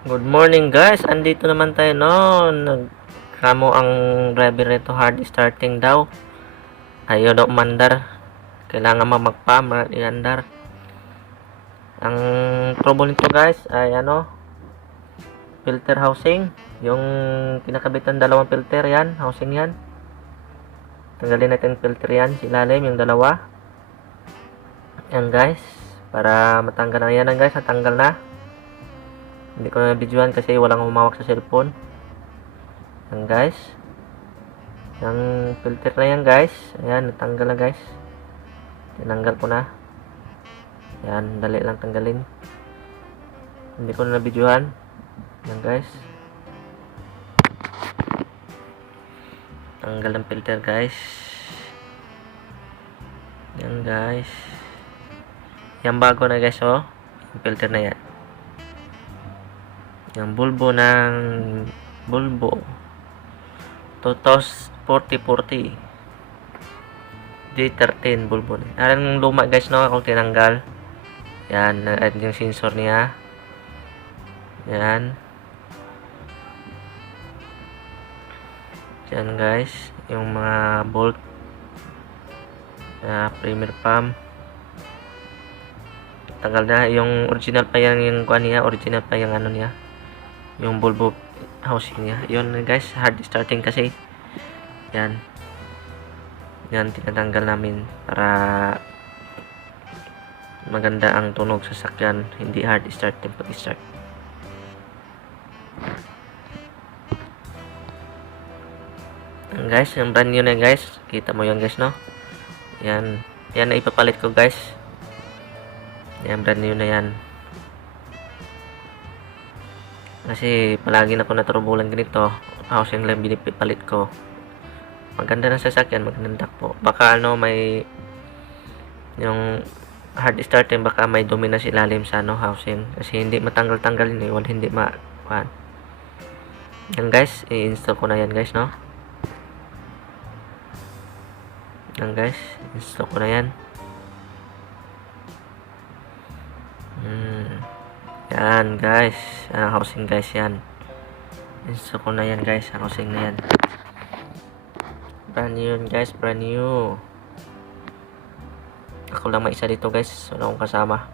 Good morning guys, andito naman tayo no. Nagkamo ang driver nito hard starting daw. Ayaw daw umandar. Kailangan mamagpa, iandar. Ang trouble nito guys ay filter housing. Yung kinakabitan dalawang filter yan, housing yan. Tanggalin natin filter yan, sa ilalim yung dalawa. Yan guys, para matanggal na yan guys, natanggal na. Hindi ko na videoan kasi walang humawak sa cellphone. Yan guys. Yung filter na yan guys. Ayan, natanggal na guys. Tinanggal ko na. Yan, dali lang tanggalin. Hindi ko na nabidyohan. Yan guys. Tanggal ng filter guys. Yan guys. Yan bago na guys oh. Yung filter na yan. Yung bulbo ng bulbo 4040 J13 bulbo na. Ang luma guys no, kung tinanggal. Yan, na-add yung sensor niya. Yan. Yan guys, yung mga bolt. Premier pump. Tanggal na yung original pa yung kuan niya, original pa yung ano niya. Yung bulbo housing niya. Yun guys, hard starting kasi. Yan. Yan, tinatanggal namin para maganda ang tunog sa sakyan. Hindi hard starting pag-start. Guys, yung brand new na guys. Kita mo yun guys no. Yan. Yan na ipapalit ko guys. Yan, brand new na yan. Kasi palagi na ako naturubulan ganito. Housing lang binipalit ko. Maganda na sasakyan, magandang takbo. Baka may yung hard starting, baka may dumi na sa ilalim sa housing. Kasi hindi matanggal-tanggal yun. Hindi yan guys, i-install ko na yan guys no. Yan guys, install ko na yan. Yan guys, housing guys yan. Install ko na yan guys, housing na yan. Brand new yun guys, brand new. Ako lang may isa dito guys, wala akong kasama.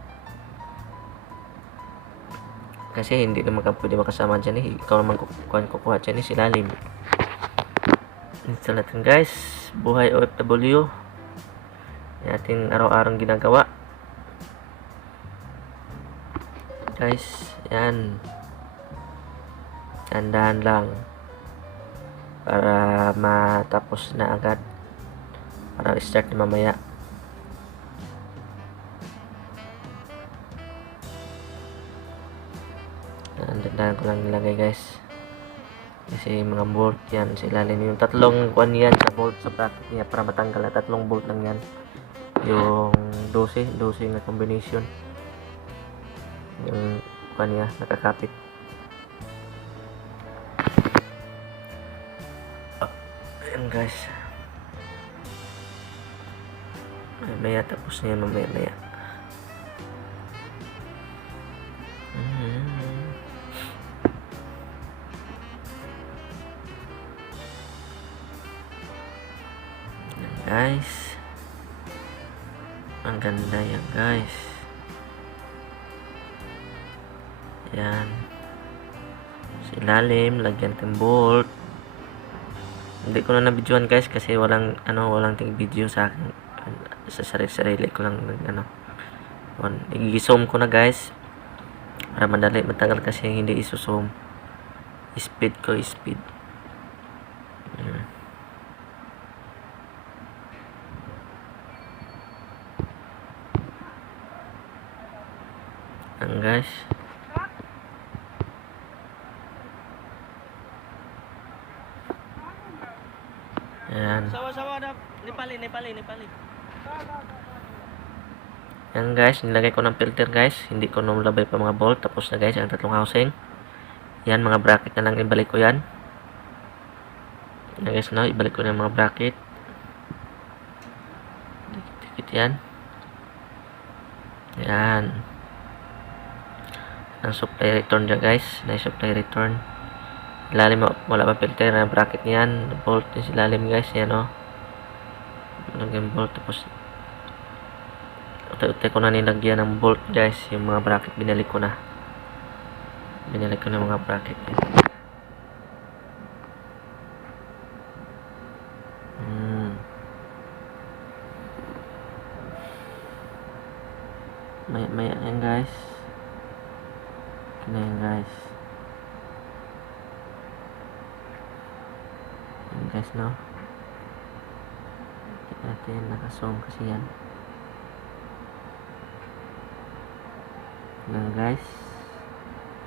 Kasi hindi naman ka pwede makasama dyan eh. Ikaw naman kukuha dyan eh, silalim. Install natin guys, buhay OFW. Yan ating araw-arang ginagawa. Guys, yan. Tandaan lang. Para matapos na agad. Para start na mamaya. Tandaan ko lang nilagay guys. Kasi mga bolt yan. Sila yung tatlong kuan yan sa bolt sa bracket niya para matanggal na tatlong bolt lang yan. Yung 12 na combination. Yung kuan niya nakakapit. Ayan guys. Mamaya tapos na yan mamaya. Guys, ang ganda yan guys. Yan, sa ilalim lagyan ng bolt. Hindi ko na nabidyoan guys kasi walang ting video sa akin. Sa sarili ko lang i-zoom ko na guys para madali matagal kasi hindi isusum. Speed. Ang guys, ayan. Sawa-sawa na Nepali. Yan guys, nilagay ko ng filter guys. Hindi ko nulabay pa mga bolt. Tapos na guys, ang tatlong housing. Yan, mga bracket na lang ibalik ko yan. Yan guys, no, ibalik ko na yung mga bracket. Dikit yan. Yan. ang supply return dyan guys. Na supply return. Ilalim wala pa filter na bracket niyan. Bolt yung ilalim guys. Yan o. Lagyan bolt tapos uti-uti ko na nilagyan ng bolt guys. Yung mga bracket binalik ko na. Binalik ko na mga bracket yan. Maya yan guys. Kina yan guys. Yan guys no. Check natin naka-zoom kasi yan. Yan guys.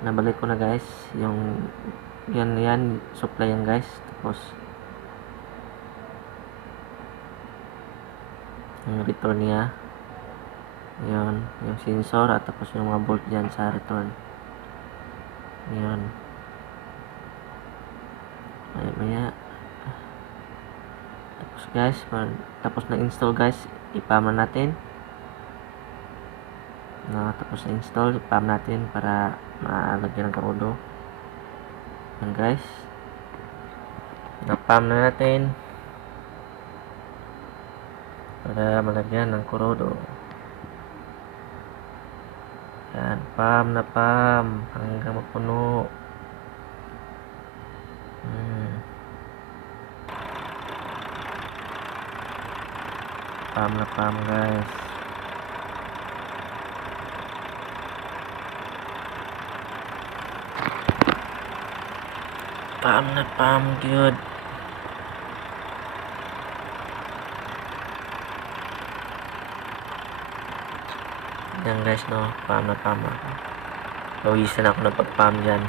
Nabalik ko na guys. Yung yan supply yan guys. Tapos yung return niya. Yun, yung sensor at tapos yung mga bolt dyan sa return. Yun. Maya. Tapos guys, tapos na install guys, ipam na natin. Tapos na install, ipam natin para malagyan ng karodo. Yan guys. Napam na natin para malagyan ng kurodo. Yan, pam na pam hanggang mapuno. Pam na pam guys. Pam na pam good. Yan guys no, pam na pam ako. Lawisan ako ng pag-pam dyan.